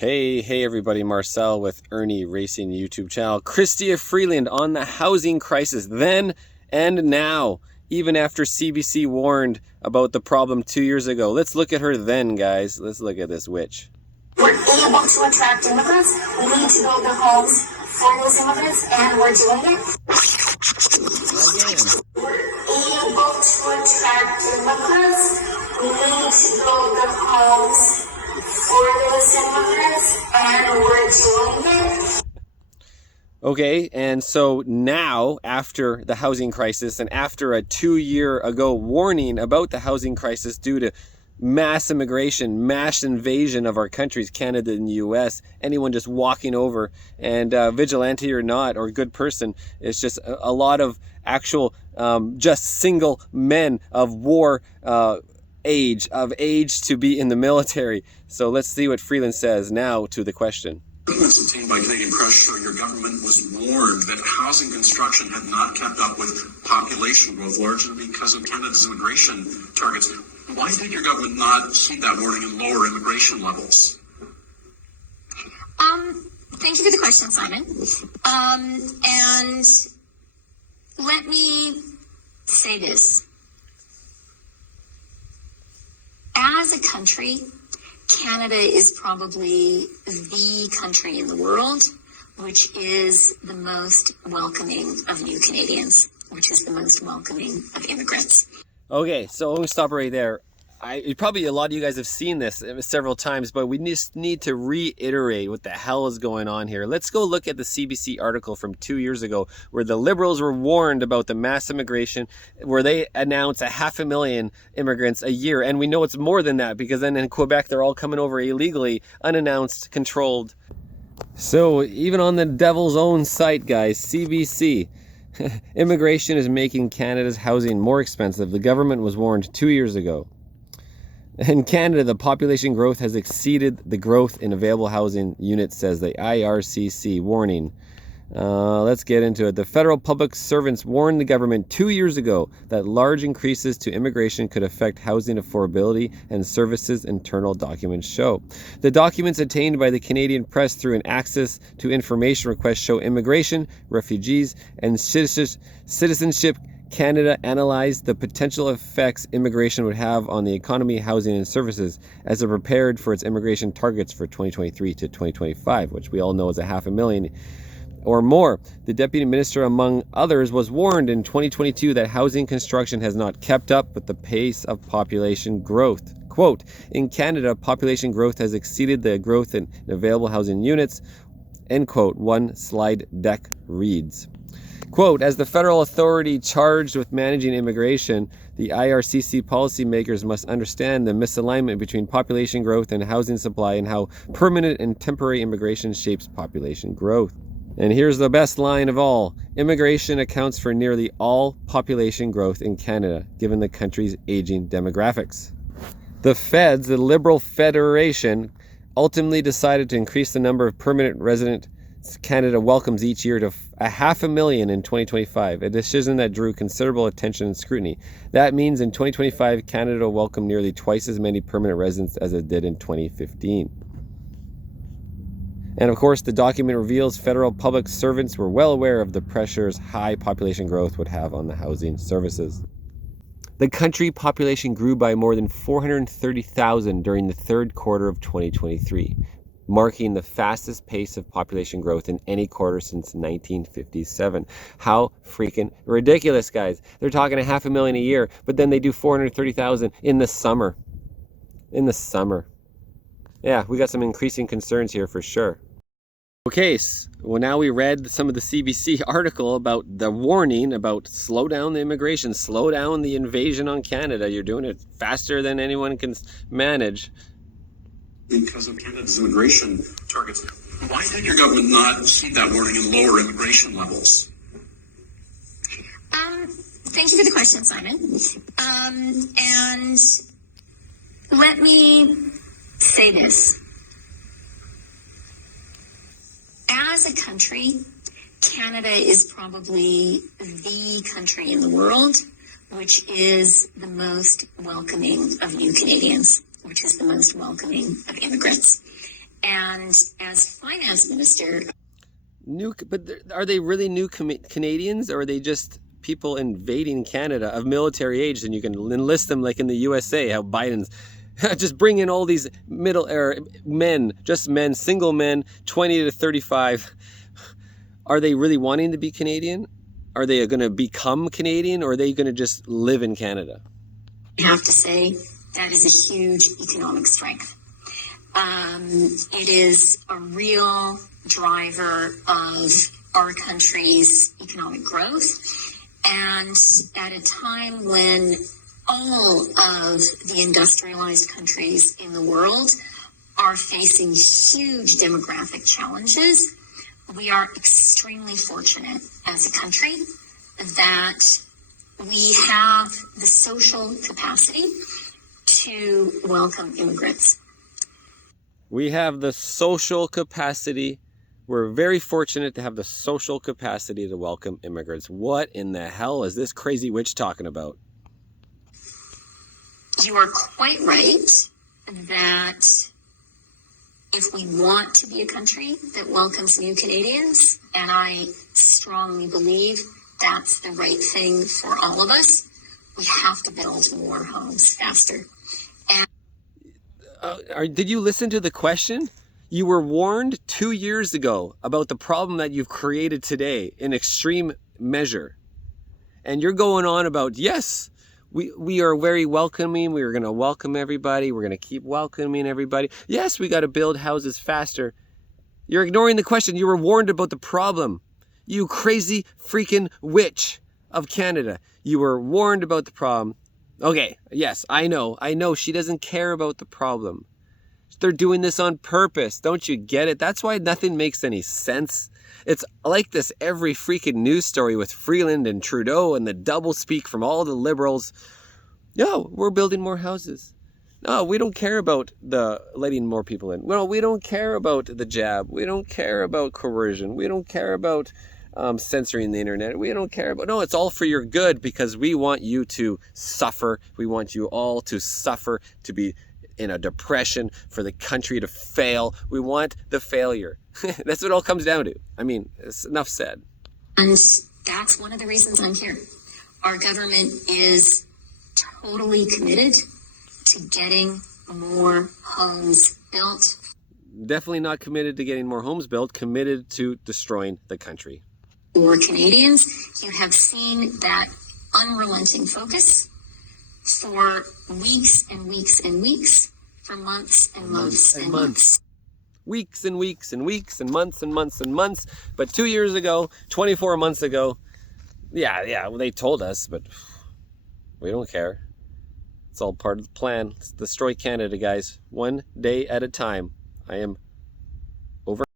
Hey everybody, Marcel with Irnieracing YouTube channel. Chrystia Freeland on the housing crisis then and now, even after CBC warned about the problem 2 years ago. Let's look at her then, guys. Let's look at this witch. We're able to attract immigrants. We need to build the homes for those immigrants, and we're doing it. We're able to attract immigrants. We need to build the homes for those immigrants, and we're doing it. Okay, and so now, after the housing crisis and after a 2 year ago warning about the housing crisis due to mass immigration, mass invasion of our countries, Canada and the US, anyone just walking over, and vigilante or not, or good person, it's just a lot of actual just single men of war age to be in the military. So let's see what Freeland says now to the question. Documents obtained by Canadian Press show your government was warned that housing construction had not kept up with population growth, largely because of Canada's immigration targets. Why did your government not heed that warning and lower immigration levels? Thank you for the question, Simon. And let me say this. As a country, Canada is probably the country in the world which is the most welcoming of new Canadians, which is the most welcoming of immigrants. Okay, so let me stop right there. Probably a lot of you guys have seen this several times, but we just need to reiterate what the hell is going on here. Let's go look at the CBC article from 2 years ago where the Liberals were warned about the mass immigration, where they announced 500,000 immigrants a year. And we know it's more than that because then in Quebec, they're all coming over illegally, unannounced, controlled. So even on the devil's own site, guys, CBC, immigration is making Canada's housing more expensive. The government was warned 2 years ago. In Canada, the population growth has exceeded the growth in available housing units, says the IRCC. Warning. Let's get into it. The federal public servants warned the government 2 years ago that large increases to immigration could affect housing affordability and services, internal documents show. The documents obtained by the Canadian Press through an access to information request show immigration, refugees, and citizenship Canada analyzed the potential effects immigration would have on the economy, housing, and services as it prepared for its immigration targets for 2023 to 2025, which we all know is 500,000 or more. The Deputy Minister, among others, was warned in 2022 that housing construction has not kept up with the pace of population growth. Quote, in Canada, population growth has exceeded the growth in available housing units, end quote, one slide deck reads. Quote, as the federal authority charged with managing immigration, the IRCC policymakers must understand the misalignment between population growth and housing supply and how permanent and temporary immigration shapes population growth. And here's the best line of all. Immigration accounts for nearly all population growth in Canada, given the country's aging demographics. The Feds, the Liberal Federation, ultimately decided to increase the number of permanent resident Canada welcomes each year to 500,000 in 2025, a decision that drew considerable attention and scrutiny. That means in 2025, Canada will welcome nearly twice as many permanent residents as it did in 2015. And of course, the document reveals federal public servants were well aware of the pressures high population growth would have on the housing services. The country population grew by more than 430,000 during the third quarter of 2023. Marking the fastest pace of population growth in any quarter since 1957. How freaking ridiculous, guys. They're talking 500,000 a year, but then they do 430,000 in the summer. In the summer. Yeah, we got some increasing concerns here for sure. Okay, well now we read some of the CBC article about the warning about slow down the immigration, slow down the invasion on Canada. You're doing it faster than anyone can manage. Because of Canada's immigration targets. Why did your government not heed that warning and lower immigration levels? Thank you for the question, Simon. And let me say this. As a country, Canada is probably the country in the world which is the most welcoming of new Canadians, which is the most welcoming of immigrants. And as finance minister, But are they really new Canadians, or are they just people invading Canada of military age? And you can enlist them like in the USA, how Biden's just bring in all these men, just men, single men, 20 to 35. Are they really wanting to be Canadian? Are they going to become Canadian, or are they going to just live in Canada? I have to say that is a huge economic strength. It is a real driver of our country's economic growth. And at a time when all of the industrialized countries in the world are facing huge demographic challenges, we are extremely fortunate as a country that we have the social capacity to welcome immigrants. We have the social capacity. We're very fortunate to have the social capacity to welcome immigrants. What in the hell is this crazy witch talking about? You are quite right that if we want to be a country that welcomes new Canadians, and I strongly believe that's the right thing for all of us, we have to build more homes faster. Did you listen to the question? You were warned 2 years ago about the problem that you've created today in extreme measure. And you're going on about, yes, we are very welcoming. We are going to welcome everybody. We're going to keep welcoming everybody. Yes, we got to build houses faster. You're ignoring the question. You were warned about the problem. You crazy freaking witch of Canada. You were warned about the problem. Okay, yes, I know she doesn't care about the problem. They're doing this on purpose. Don't you get it? That's why nothing makes any sense. It's like this every freaking news story with Freeland and Trudeau and the doublespeak from all the Liberals. No, we're building more houses. No, we don't care about the letting more people in. Well, we don't care about the jab. We don't care about coercion. We don't care about censoring the internet. We don't care about, no, it's all for your good, because we want you to suffer. We want you all to suffer, to be in a depression, for the country to fail. We want the failure. That's what it all comes down to. I mean, it's enough said. And that's one of the reasons I'm here. Our government is totally committed to getting more homes built. Definitely not committed to getting more homes built, committed to destroying the country. For Canadians, you have seen that unrelenting focus for weeks and weeks and weeks, for months and months and months. Weeks and weeks and weeks and months and months and months. But 2 years ago, 24 months ago, yeah, well, they told us, but we don't care. It's all part of the plan. Let's destroy Canada, guys. One day at a time. I am over.